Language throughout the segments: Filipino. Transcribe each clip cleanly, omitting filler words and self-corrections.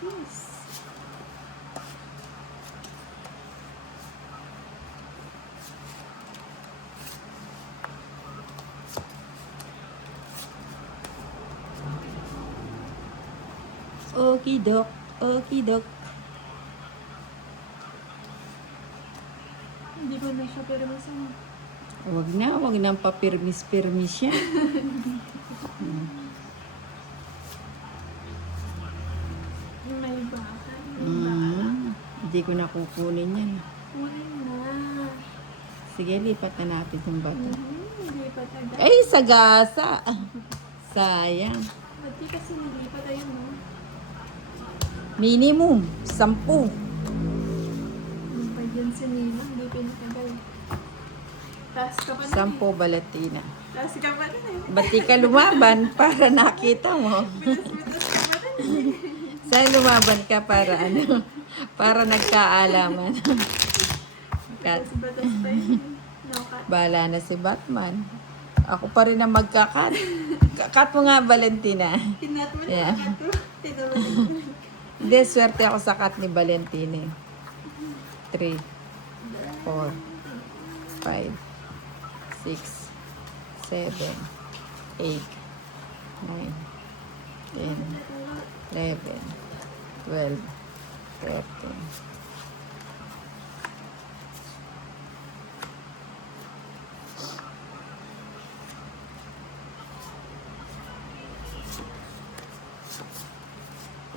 kiss. Okidok, okidok. Hindi ba na siya pero masama? Wag na papirmis-pirmis siya. May baka. Hindi ko na kukunin yan. Kunin na. Sige, lipat na natin yung bato. Hindi pa tayo. Ay, sagasa. Sayang. Ba't di kasi nilipat tayo, no? Minimum, 10. Yung pa dyan si Nina, hindi pinakagal. Taas ka pa na 10 balatina. Taas ka pa na eh. Ba't di ka lumaban para nakita mo? Butas ka pa na eh. Saan lumaban ka para ano? Para nagkaalaman. Kat, Batas pa yun. No, cut. bala na si Batman. Ako pa rin ang magkakat. Kat mo nga, Valentina. Tinat mo na Yeah. ito. Tinawag mo. Hindi, swerte ako sa kat ni Valentina. 3, 4, 5, 6, 7, 8, 9, 10, 11, 12, 13.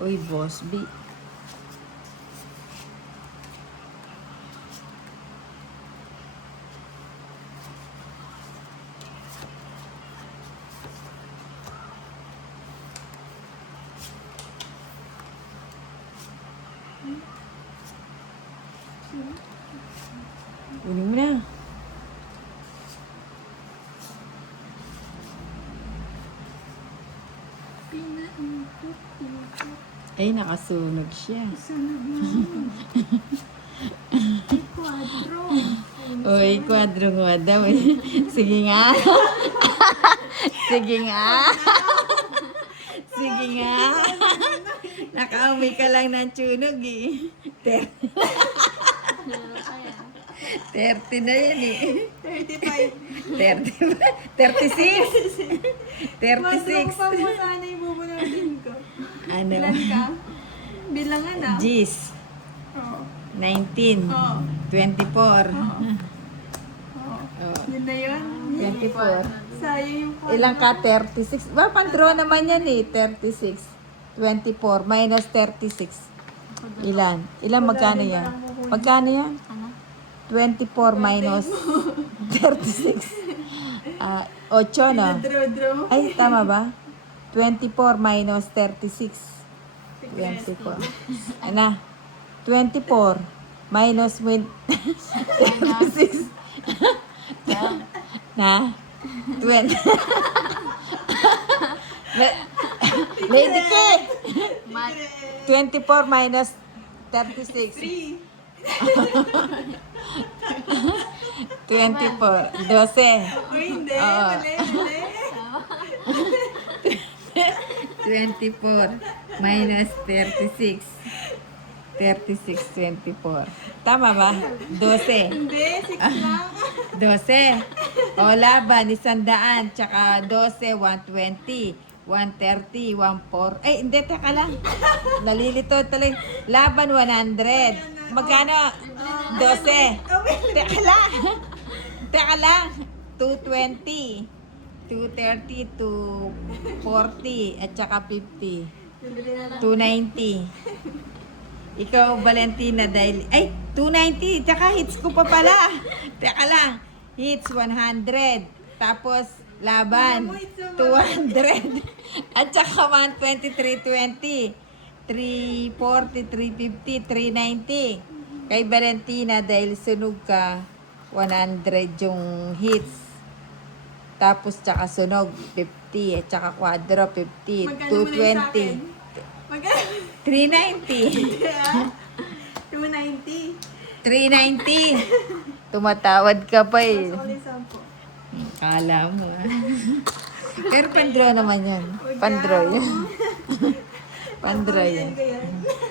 Uy, Boss B. Kunin mo na. Pinaimpot, pinaimpot. Ay, nakasunog siya. Sunog na yun. Ay, quadro. Uy, kwadro nga daw eh. Sige nga. Sige nga. Sige nga. Nakauwi ka lang ng tunog eh. 30 na yan eh. 35. 36. Quadro 36. pa mo sana yung bubunutin ko. Ano? Ilan ka? Bilangan ah. Gis. Oo. 19. Oo. 24. Oo. Oh, Yun na yun. 24. Sayang yung quadro. Ilang ka? 36. Ba, pan-draw naman yan eh. 36. 24 minus 36. Ilan? Ilan magkano yan? Magkano yan? 24 minus 36. 8, no? Draw-draw. Ay, tama ba? 24 minus 36. 24. Ano? 24 minus 36. Na? 20. Lady K! 24 minus 36. 24. 12. Uy, hindi. Oo. Mali, mali. 24 minus 36. 36, 24. Tama ba? 12. Hindi, 6 lang. 12. O, laban, 100. Tsaka 12, 120. 130, 14. Ay, hindi, teka lang. Nalilito talaga. Laban, 100. Magkano? 12. Teka lang. Teka lang. 220. 230, 240, at saka 50. 290. Ikaw, Valentina, dahil... Ay, 290. Tsaka hits ko pa pala. Teka lang. Hits, 100. Tapos, laban, 200. At saka 120, 320. 340, 350, 390. Kay Valentina, dahil sunog ka, 100 yung hits. Tapos, tsaka sunog, 50. At saka quadro, 50. Magkano mo na yung sa akin? 220. Magkano? 390. 290. 390. Tumatawad ka pa eh. Pasok ulit 10. Kala mo ah. Pero pandraw naman yan. Pandraw yan. Pandry yan. Yan.